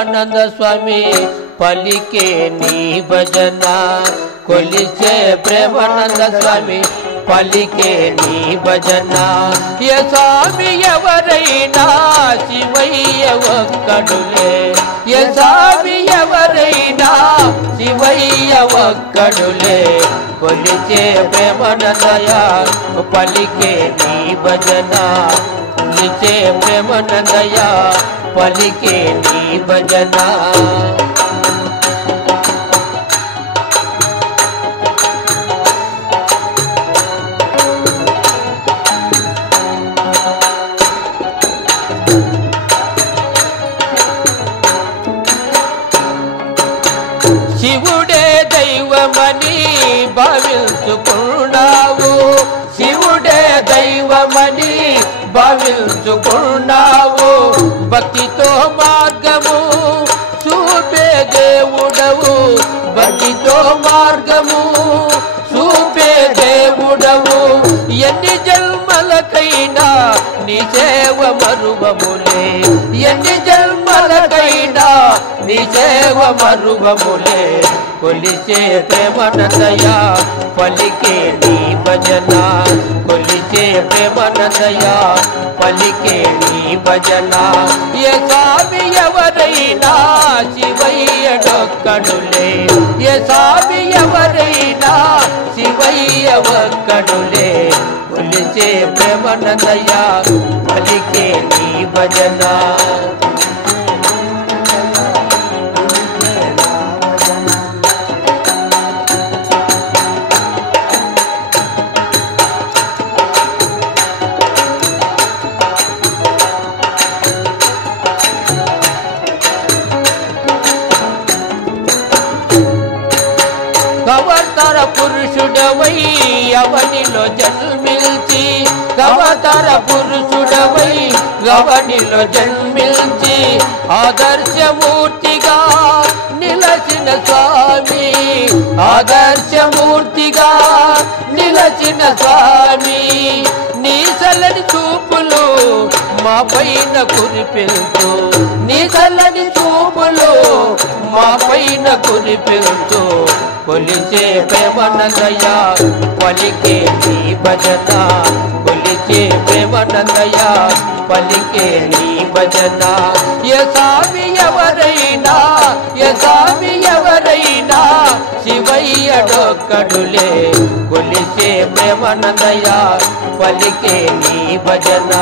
ప్రేమానంద స్వామి పలికే నీ భజన కొలిచే ప్రేమానంద స్వామి పలికే నీ భజన ఏ స్వామి ఎవరైనా శివయ్య ఒక్కడులే ఏ స్వామి ఎవరైనా శివయ్య ఒక్కడులే కొలిచే ప్రేమానందయ పలికే నీ భజన కొలిచే ప్రేమానందయ పలికే నీ భజన శివుడే దైవమని భావించుకున్నావు శివుడే దైవమని భావించుకున్నావు భక్తితో మార్గము చూపే దేవుడవు భక్తితో మార్గము చూపే దేవుడవు ఎన్ని జన్మలకైనా నీ సేవ మరువములే ఎన్ని జన్మలకైనా నీ సేవ మరువములే కొలిచే ప్రేమానందయ పలికే నీ భజన కొలిచే ప్రేమానందయ పలికే నీ భజన ఏ స్వామి ఎవరైనా శివయ్యడొక్కడులే ఏ స్వామి ఎవరైనా శివయ్య ఒక్కడులే కొలిచే ప్రేమానందయ పలికే నీ భజన అవతార పురుషుడవై అవనిలో జన్మించి అవతార పురుషుడవై అవనిలో జన్మించి ఆదర్శమూర్తిగా నిలచిన స్వామి ఆదర్శమూర్తిగా నిలచిన స్వామి నీ చల్లని చూపులు మా పైన కురిపెంచు నీ చల్లని చూపులు మా పైన కురిపెంచు కొలిచే ప్రేమానందయ పలికే నీ భజన కొలిచే ప్రేమానందయ పలికే నీ భజన ఏ స్వామి ఎవరైనా ఏ స్వామి ఎవరైనా శివయ్యడొక్కడులే కొలిచే ప్రేమానందయ పలికే నీ భజన